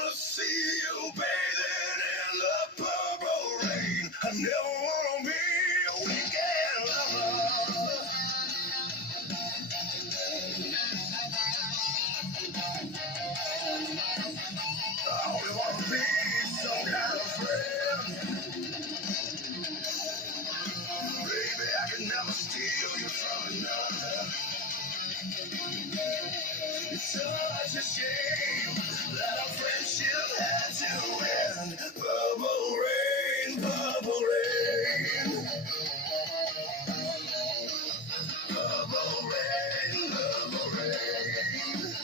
wanna see you bathing in the purple rain. I never wanna be a weekend lover. I only wanna be some kind of friend. Baby, I can never steal you from another. It's such a shame that our friendship had to end. Purple rain, purple rain. Purple rain, purple rain.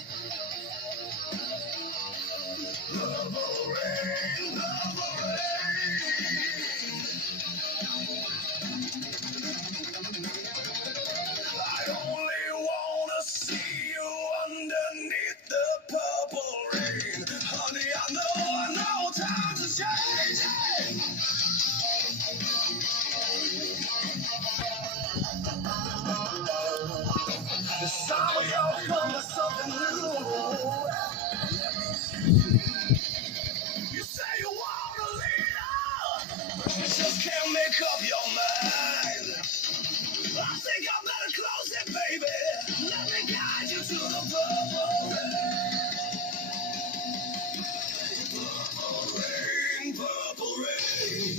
Purple rain, purple rain. I only wanna see you underneath the purple rain. Honey, I know times are changing. The summer you'll come to something new. You say you wanna lead up, you just can't make up your mind. I think I better close it, baby. Let me guide you to the purple rain. Purple rain, purple rain.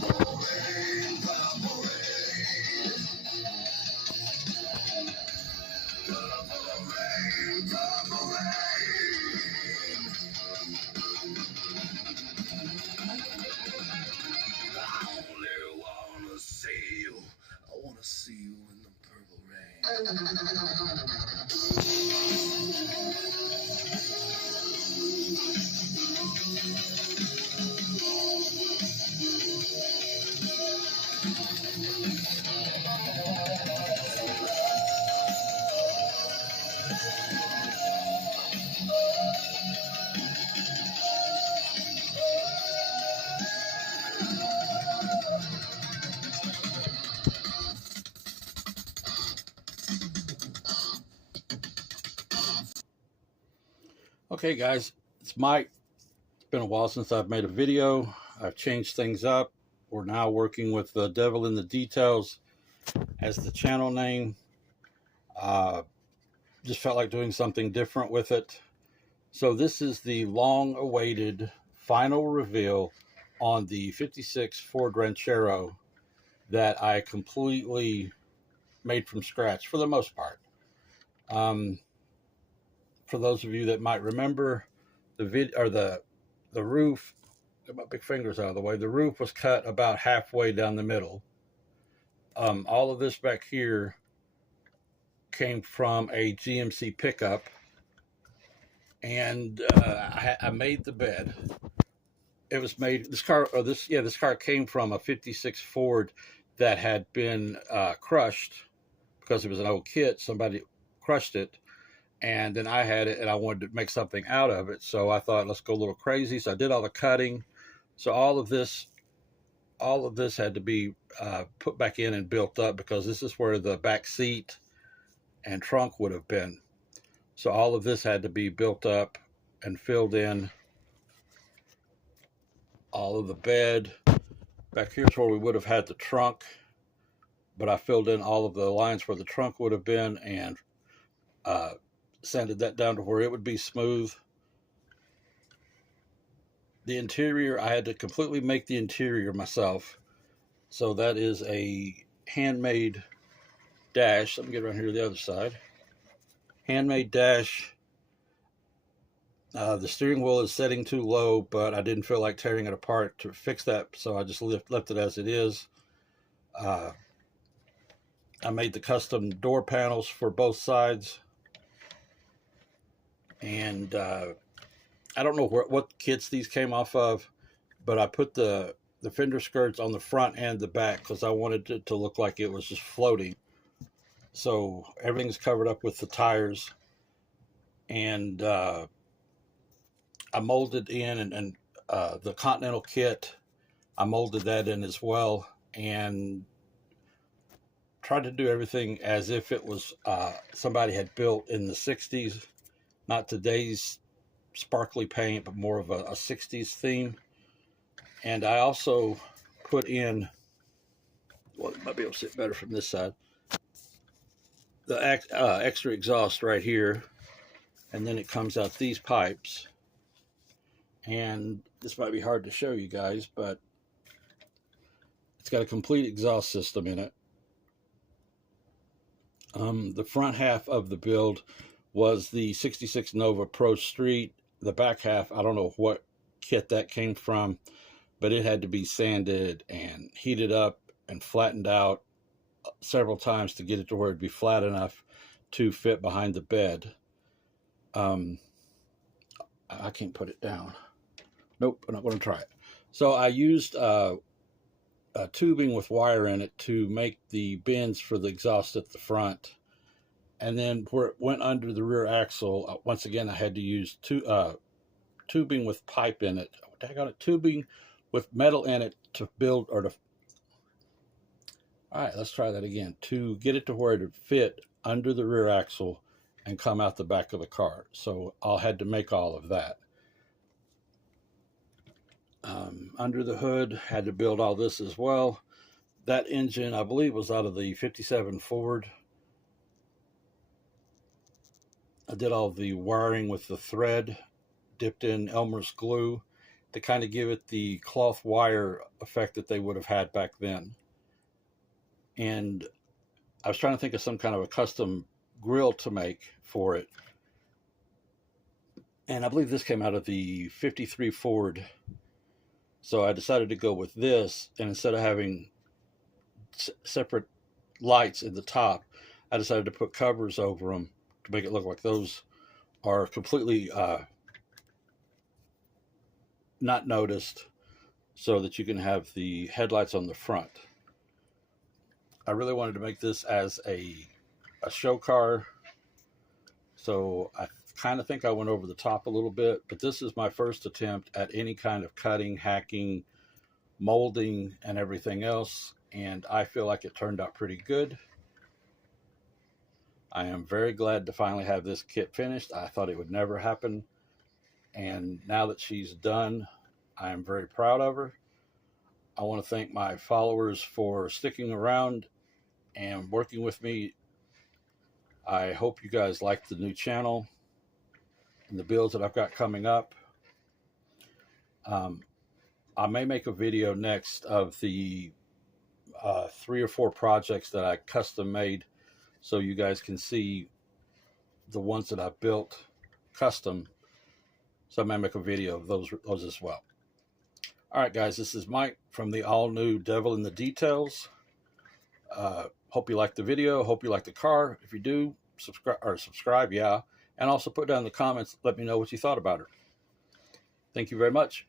Purple rain, purple rain. Purple rain. I only wanna see you. I wanna see you in the purple rain. Okay, guys, it's Mike. It's been a while since I've made a video. I've changed things up. We're now working with the Devil in the Details as the channel name. Just felt like doing something different with it. So this is the long-awaited final reveal on the 56 Ford Ranchero that I completely made from scratch for the most part. For those of you that might remember, the roof, get my big fingers out of the way, the roof was cut about halfway down the middle. All of this back here came from a GMC pickup, and I made the bed. It was made, this car came from a 56 Ford that had been crushed because it was an old kit. Somebody crushed it, and then I had it, and I wanted to make something out of it. So I thought, let's go a little crazy. So I did all the cutting. So all of this had to be put back in and built up, because this is where the back seat and trunk would have been. So all of this had to be built up and filled in. All of the bed back here is where we would have had the trunk, but I filled in all of the lines where the trunk would have been, and sanded that down to where it would be smooth. The interior, I had to completely make the interior myself. So that is a handmade dash. Let me get around here to the other side. Handmade dash. The steering wheel is setting too low, but I didn't feel like tearing it apart to fix that, so I just left it as it is. I made the custom door panels for both sides. And I don't know what kits these came off of, but I put the fender skirts on the front and the back because I wanted it to look like it was just floating. So everything's covered up with the tires, and I molded in and the Continental kit I molded that in as well and tried to do everything as if it was somebody had built in the 60s, not today's sparkly paint, but more of a 60s theme. And I also put in, well, it might be able to sit better from this side, the extra exhaust right here. And then it comes out these pipes. And this might be hard to show you guys, but it's got a complete exhaust system in it. The front half of the build was the 66 Nova Pro Street. The back half, I don't know what kit that came from, but it had to be sanded and heated up and flattened out several times to get it to where it'd be flat enough to fit behind the bed. I can't put it down. Nope, I'm not going to try it. So I used a tubing with wire in it to make the bends for the exhaust at the front. And then where it went under the rear axle, once again, I had to use tubing with pipe in it. I got it, tubing with metal in it to build, or to, all right, let's try that again, to get it to where it would fit under the rear axle and come out the back of the car. So I had to make all of that. Under the hood, had to build all this as well. That engine, I believe, was out of the 57 Ford. I did all the wiring with the thread, dipped in Elmer's glue to kind of give it the cloth wire effect that they would have had back then. And I was trying to think of some kind of a custom grill to make for it. And I believe this came out of the 53 Ford. So I decided to go with this, and instead of having separate lights at the top, I decided to put covers over them to make it look like those are completely not noticed, so that you can have the headlights on the front. I really wanted to make this as a show car, so I kind of think I went over the top a little bit, but this is my first attempt at any kind of cutting, hacking, molding, and everything else, and I feel like it turned out pretty good. I am very glad to finally have this kit finished. I thought it would never happen, and now that she's done, I am very proud of her. I want to thank my followers for sticking around and working with me. I hope you guys like the new channel and the builds that I've got coming up. I may make a video next of the 3 or 4 projects that I custom made, so you guys can see the ones that I built custom. So I may make a video of those as well. All right, guys, this is Mike from the all-new Devil in the Details. Hope you liked the video. Hope you like the car. If you do, subscribe, yeah. And also put down in the comments, let me know what you thought about her. Thank you very much.